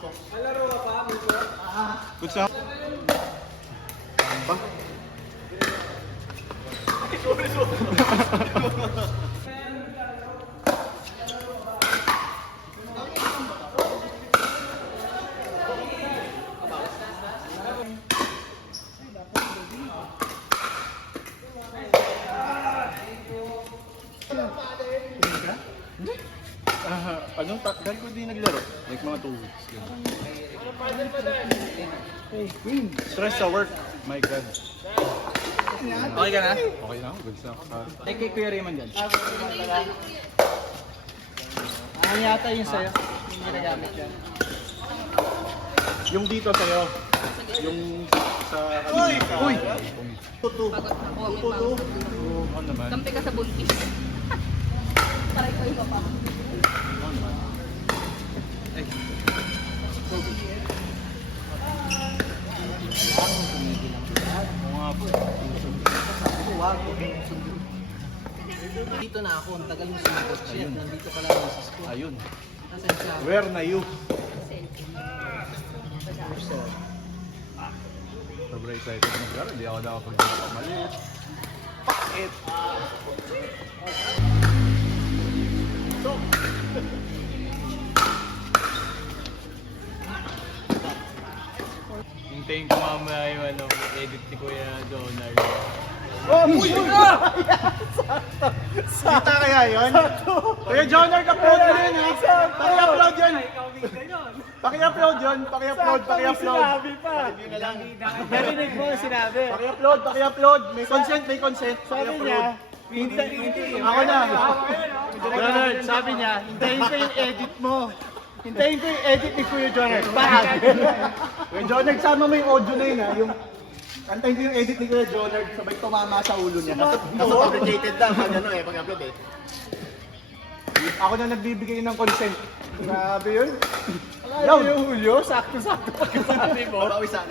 Malaro ka pa, Muso? Good sa... Ba? Dahil ko di naglaro. Like mga 2 weeks. Stress sa work. My God. Okay ka na? Okay na ako. Good sa ako. Eh, kay Kuya Raymond dyan. Ano yata yung sa'yo? Yung ginagamit yan. Yung dito sa'yo. Yung sa... Uy! Uy! Tutu. Tutu. Ano naman? Kampi ka sa buntis. Taray ko iba pa. Dito na ako, ang tagal mo sinagot. Shit, nandito pala ang misis ko. Ayun. Nasaan siya? Where na you? Sobrang excited maglaro. Hindi ako nakapag-gala maliit. Pakit! So! Hintayin ko mamaya yung edit ni Kuya Donald. Oh! Kita kaya yun? Kuya Jonar, ka-upload mo yun ha? Paki-upload yun! Paki-upload yun! Paki-upload! Sinabi pa! Narinig mo ang sinabi. Paki-upload! May consent! May consent! Sabi niya, Ako na! Jonard, sabi niya, hintayin ko yung edit mo. Hintayin ko yung edit ni Kuya Jonard. Bakit? Kuya Jonar, sama mo yung audio na yun ha? Yung... Kantayin ko yung edit ni Kuya Jonar, sabay tumama sa ulo niya. Nasa fabricated lang, pag ano eh, pag-upload eh. Ako na nagbibigay ng consent. Grabe yun. Alam yung Julio, sakto-sakto pagkasabi mo. Papawisan.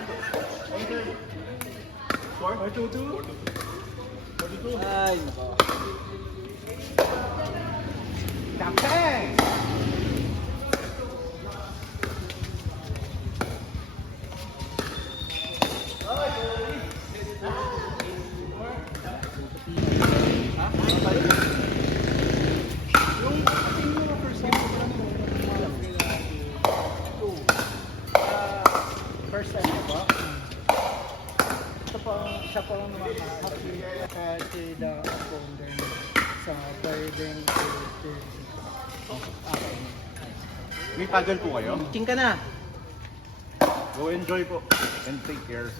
Ay, nako. Kapeng! First time na ba? Siya pa ang happy kasi the founder sa Garden to May paddle po kayo? King ka na. Go enjoy po. And take care.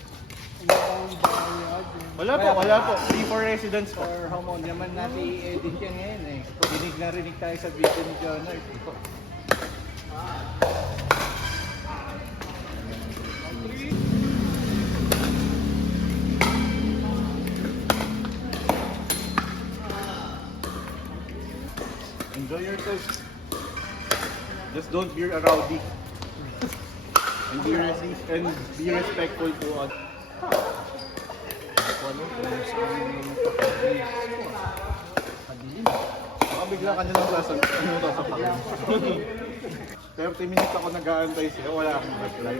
Wala Wala po. Free for residents po. Or how mo naman natin i-edit yan ngayon eh. Rinig na rinig tayo sa video ni Jonard. Enjoy yourself. Just don't be a rowdy. And be respectful to us. Baka bigla ka nilang sasapakin. 30 minutes ako nag-aantay sila, wala akong reply.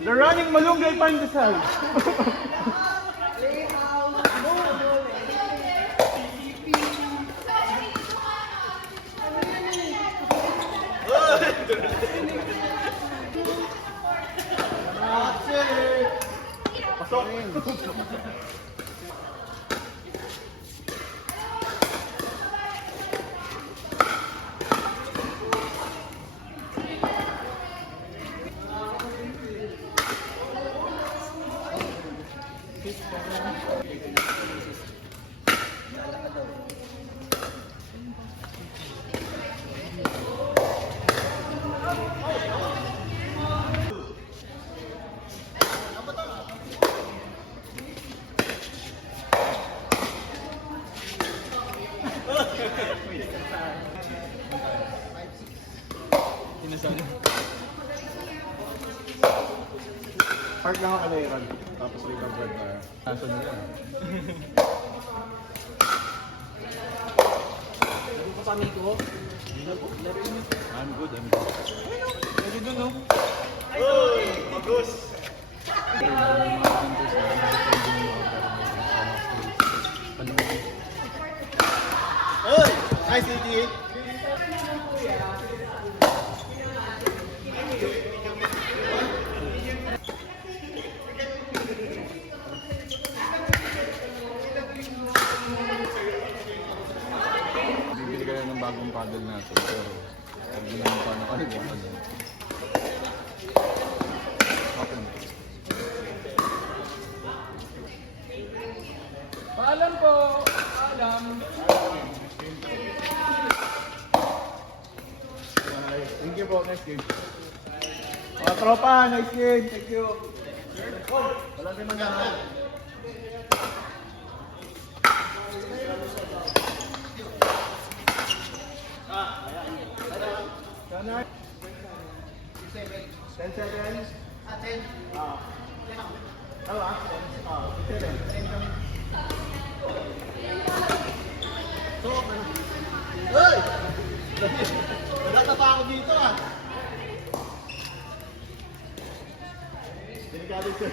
The running malunggay pandesal. Pasok. Park lang ako kalayaran. Tapos may forward na. Kaso na yan. I'm good, I'm good. Pwede dun, no? Uy! Magus! Uy! Nice, Iggy! Bibili ka na ng bagong paddle natin, pero hindi naman paano ano yung ano. Okay. Paalam po! Paalam! Thank you po, next game. Mga tropa, nice game. Thank you. Wala tayong magawa. Jonard. 10 seconds. 10. Ano 7. Uy! Nagkatapa ako dito ah! Delikado siya.